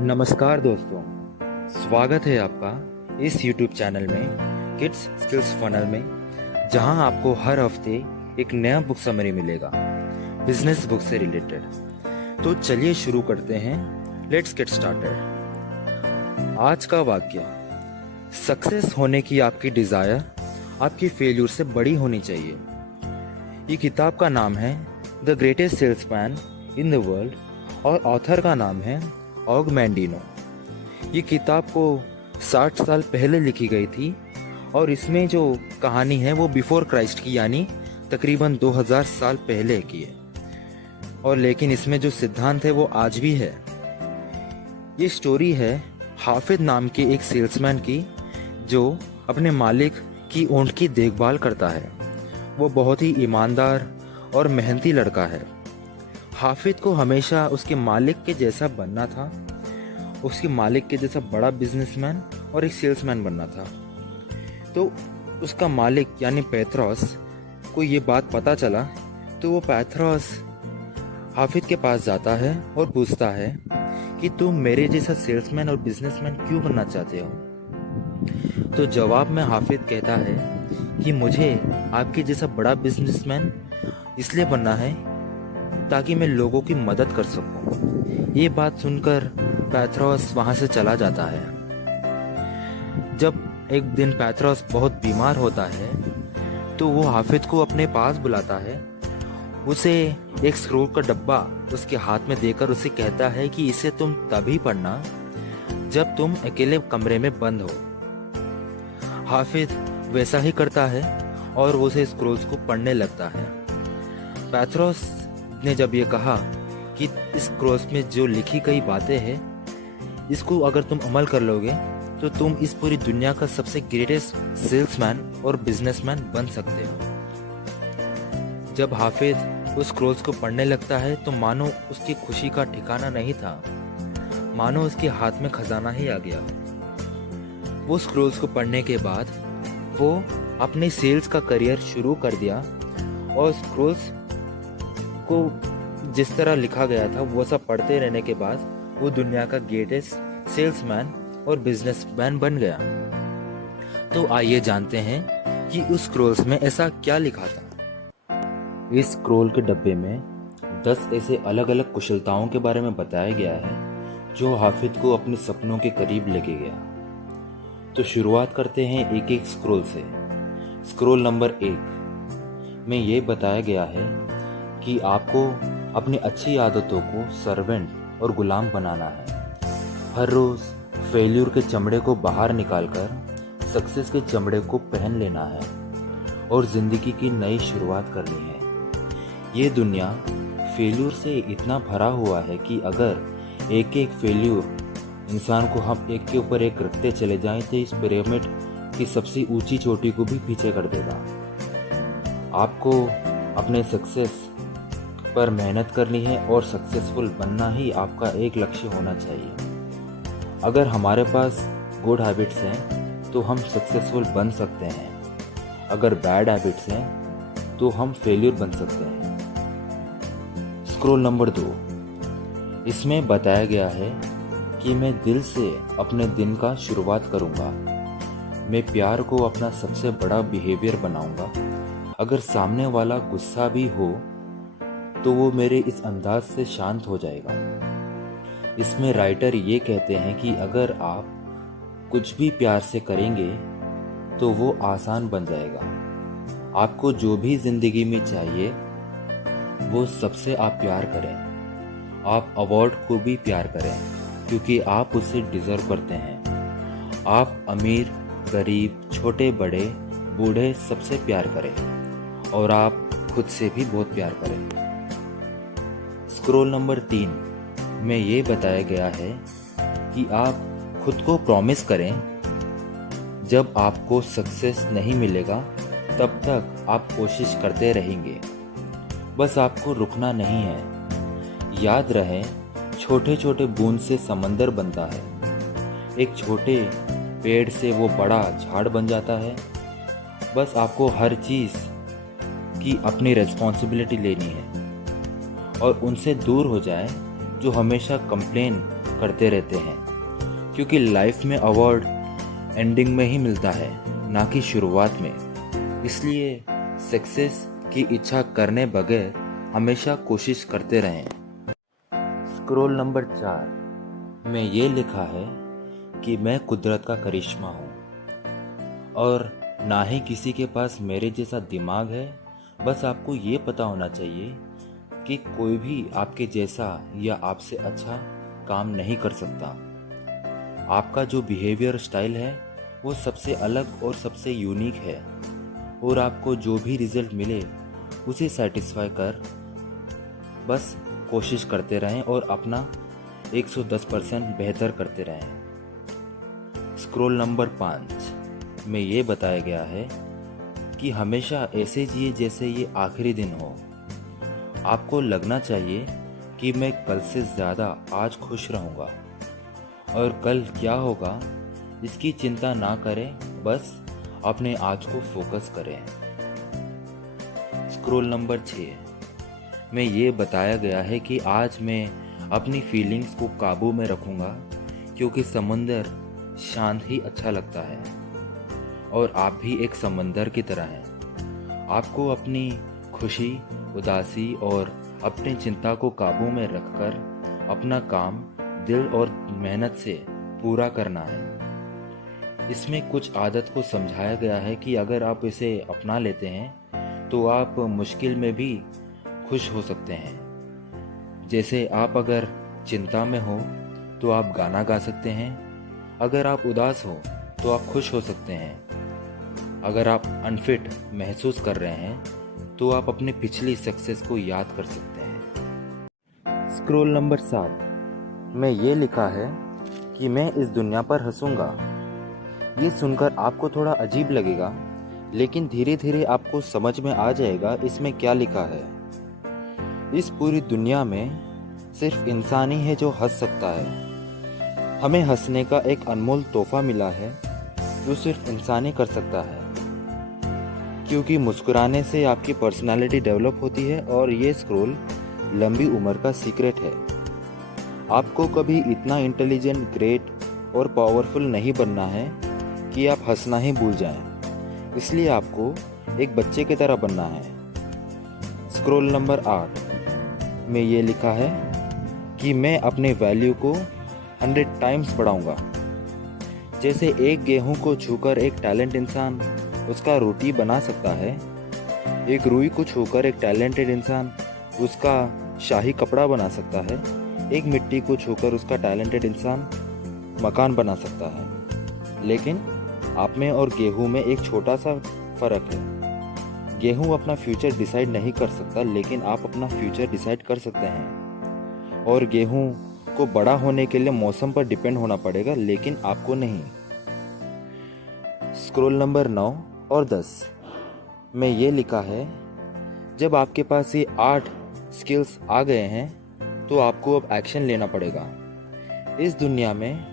नमस्कार दोस्तों, स्वागत है आपका इस YouTube चैनल में किड्स स्किल्स फनल में, जहां आपको हर हफ्ते एक नया बुक समरी मिलेगा बिजनेस बुक से रिलेटेड। तो चलिए शुरू करते हैं। Let's get started. आज का वाक्य, सक्सेस होने की आपकी डिजायर आपकी फेल्यूर से बड़ी होनी चाहिए। ये किताब का नाम है the greatest salesman in the world और ऑथर का नाम है ऑग मैंडिनो। ये किताब को 60 साल पहले लिखी गई थी और इसमें जो कहानी है वो बिफोर क्राइस्ट की, यानी तकरीबन 2000 साल पहले की है। और लेकिन इसमें जो सिद्धांत है वो आज भी है। ये स्टोरी है हाफिज नाम के एक सेल्समैन की, जो अपने मालिक की ऊंट की देखभाल करता है। वो बहुत ही ईमानदार और मेहनती लड़का है। हाफिज को हमेशा उसके मालिक के जैसा बनना था, उसके मालिक के जैसा बड़ा बिजनेसमैन और एक सेल्समैन बनना था। तो उसका मालिक यानी पेत्रोस को ये बात पता चला, तो वो पेत्रोस हाफिज के पास जाता है और पूछता है कि तुम मेरे जैसा सेल्समैन और बिजनेसमैन क्यों बनना चाहते हो। तो जवाब में हाफिज कहता है कि मुझे आपके जैसा बड़ा बिजनेसमैन इसलिए बनना है ताकि मैं लोगों की मदद कर सकूं। ये बात सुनकर पेत्रोस वहां से चला जाता है। जब एक दिन पेत्रोस बहुत बीमार होता है, तो वो हाफिज को अपने पास बुलाता है। उसे एक स्क्रोल का डब्बा उसके हाथ में देकर उसे कहता है कि इसे तुम तभी पढ़ना जब तुम अकेले कमरे में बंद हो। हाफिज वैसा ही करता है और वो उसे स्क्रोल्स को पढ़ने लगता है। पेत्रोस ने जब ये कहा कि इस स्क्रोल्स में जो लिखी गई बातें हैं, इसको अगर तुम अमल कर लोगे तो तुम इस पूरी दुनिया का सबसे ग्रेटेस्ट सेल्समैन और बिजनेसमैन बन सकते हो। जब हाफिज उस स्क्रोल्स को पढ़ने लगता है तो मानो उसकी खुशी का ठिकाना नहीं था, मानो उसके हाथ में खजाना ही आ गया। वो स्क्रोल्स को पढ़ने के बाद वो अपने सेल्स का करियर शुरू कर दिया और स्क्रोल्स को जिस तरह लिखा गया था वो सब पढ़ते रहने के बाद वो दुनिया का ग्रेटेस्ट सेल्समैन और बिजनेसमैन बन गया। तो आइए जानते हैं कि उस स्क्रोल्स में ऐसा क्या लिखा था। इस स्क्रोल के डब्बे में 10 ऐसे अलग अलग कुशलताओं के बारे में बताया गया है जो हाफिज को अपने सपनों के करीब लेके गया। तो शुरुआत करते हैं एक एक स्क्रोल से। स्क्रोल नंबर 1 में ये बताया गया है कि आपको अपनी अच्छी आदतों को सर्वेंट और गुलाम बनाना है। हर रोज फेल्यूर के चमड़े को बाहर निकालकर सक्सेस के चमड़े को पहन लेना है और जिंदगी की नई शुरुआत करनी है। ये दुनिया फेल्यूर से इतना भरा हुआ है कि अगर एक एक फेल्यूर इंसान को हम एक के ऊपर एक रखते चले जाएं तो इस पिरामिड की सबसे ऊंची चोटी को भी पीछे कर देगा। आपको अपने सक्सेस पर मेहनत करनी है और सक्सेसफुल बनना ही आपका एक लक्ष्य होना चाहिए। अगर हमारे पास गुड हैबिट्स हैं तो हम सक्सेसफुल बन सकते हैं, अगर बैड हैबिट्स हैं तो हम फेल्यूर बन सकते हैं। स्क्रोल नंबर 2, इसमें बताया गया है कि मैं दिल से अपने दिन का शुरुआत करूंगा। मैं प्यार को अपना सबसे बड़ा बिहेवियर बनाऊंगा। अगर सामने वाला गुस्सा भी हो तो वो मेरे इस अंदाज से शांत हो जाएगा। इसमें राइटर ये कहते हैं कि अगर आप कुछ भी प्यार से करेंगे तो वो आसान बन जाएगा। आपको जो भी जिंदगी में चाहिए वो सबसे आप प्यार करें। आप अवार्ड को भी प्यार करें क्योंकि आप उसे डिजर्व करते हैं। आप अमीर, गरीब, छोटे बड़े, बूढ़े सबसे प्यार करें और आप खुद से भी बहुत प्यार करें। स्क्रोल नंबर 3 में ये बताया गया है कि आप खुद को प्रॉमिस करें, जब आपको सक्सेस नहीं मिलेगा तब तक आप कोशिश करते रहेंगे, बस आपको रुकना नहीं है। याद रहे, छोटे छोटे बूंद से समंदर बनता है। एक छोटे पेड़ से वो बड़ा झाड़ बन जाता है। बस आपको हर चीज़ की अपनी रिस्पॉन्सिबिलिटी लेनी है और उनसे दूर हो जाए जो हमेशा कंप्लेन करते रहते हैं, क्योंकि लाइफ में अवार्ड एंडिंग में ही मिलता है, ना कि शुरुआत में। इसलिए सक्सेस की इच्छा करने बगैर हमेशा कोशिश करते रहें। स्क्रोल नंबर 4 में ये लिखा है कि मैं कुदरत का करिश्मा हूँ और ना ही किसी के पास मेरे जैसा दिमाग है। बस आपको ये पता होना चाहिए कि कोई भी आपके जैसा या आपसे अच्छा काम नहीं कर सकता। आपका जो बिहेवियर स्टाइल है वो सबसे अलग और सबसे यूनिक है, और आपको जो भी रिजल्ट मिले उसे सेटिस्फाई कर बस कोशिश करते रहें और अपना 110% बेहतर करते रहें। स्क्रोल नंबर 5 में ये बताया गया है कि हमेशा ऐसे जिए जैसे ये आखिरी दिन हो। आपको लगना चाहिए कि मैं कल से ज़्यादा आज खुश रहूँगा, और कल क्या होगा इसकी चिंता ना करें, बस अपने आज को फोकस करें। स्क्रोल नंबर 6 में ये बताया गया है कि आज मैं अपनी फीलिंग्स को काबू में रखूँगा, क्योंकि समंदर शांत ही अच्छा लगता है और आप भी एक समंदर की तरह हैं। आपको अपनी खुशी, उदासी और अपनी चिंता को काबू में रखकर अपना काम दिल और मेहनत से पूरा करना है। इसमें कुछ आदत को समझाया गया है कि अगर आप इसे अपना लेते हैं तो आप मुश्किल में भी खुश हो सकते हैं। जैसे आप अगर चिंता में हो तो आप गाना गा सकते हैं, अगर आप उदास हो तो आप खुश हो सकते हैं, अगर आप अनफिट महसूस कर रहे हैं तो आप अपनी पिछली सक्सेस को याद कर सकते हैं। स्क्रोल नंबर 7 में ये लिखा है कि मैं इस दुनिया पर हंसूंगा। ये सुनकर आपको थोड़ा अजीब लगेगा, लेकिन धीरे धीरे आपको समझ में आ जाएगा इसमें क्या लिखा है। इस पूरी दुनिया में सिर्फ इंसान ही है जो हंस सकता है। हमें हंसने का एक अनमोल तोहफा मिला है जो सिर्फ इंसान ही कर सकता है, क्योंकि मुस्कुराने से आपकी पर्सनालिटी डेवलप होती है और ये स्क्रोल लंबी उम्र का सीक्रेट है। आपको कभी इतना इंटेलिजेंट, ग्रेट और पावरफुल नहीं बनना है कि आप हंसना ही भूल जाएं। इसलिए आपको एक बच्चे की तरह बनना है। स्क्रोल नंबर 8 में ये लिखा है कि मैं अपने वैल्यू को 100 टाइम्स बढ़ाऊंगा। जैसे एक गेहूं को छूकर एक टैलेंट इंसान उसका रोटी बना सकता है, एक रुई को छूकर एक टैलेंटेड इंसान उसका शाही कपड़ा बना सकता है, एक मिट्टी को छूकर उसका टैलेंटेड इंसान मकान बना सकता है। लेकिन आप में और गेहूं में एक छोटा सा फर्क है। गेहूं अपना फ्यूचर डिसाइड नहीं कर सकता, लेकिन आप अपना फ्यूचर डिसाइड कर सकते हैं। और गेहूं को बड़ा होने के लिए मौसम पर डिपेंड होना पड़ेगा, लेकिन आपको नहीं। स्क्रोल नंबर 9 और 10 में ये लिखा है, जब आपके पास ये 8 स्किल्स आ गए हैं तो आपको अब एक्शन लेना पड़ेगा। इस दुनिया में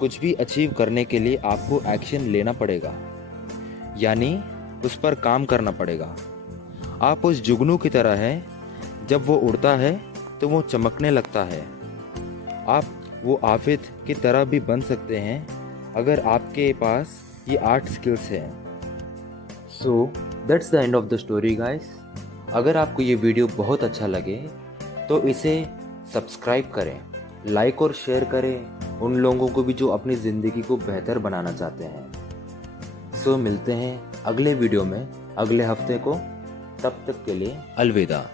कुछ भी अचीव करने के लिए आपको एक्शन लेना पड़ेगा, यानी उस पर काम करना पड़ेगा। आप उस जुगनू की तरह हैं, जब वो उड़ता है तो वो चमकने लगता है। आप वो आफिद की तरह भी बन सकते हैं अगर आपके पास ये 8 स्किल्स हैं। So that's the end of the story guys. अगर आपको ये वीडियो बहुत अच्छा लगे तो इसे सब्सक्राइब करें, लाइक और शेयर करें उन लोगों को भी जो अपनी ज़िंदगी को बेहतर बनाना चाहते हैं। सो मिलते हैं अगले वीडियो में अगले हफ्ते को। तब तक के लिए अलविदा।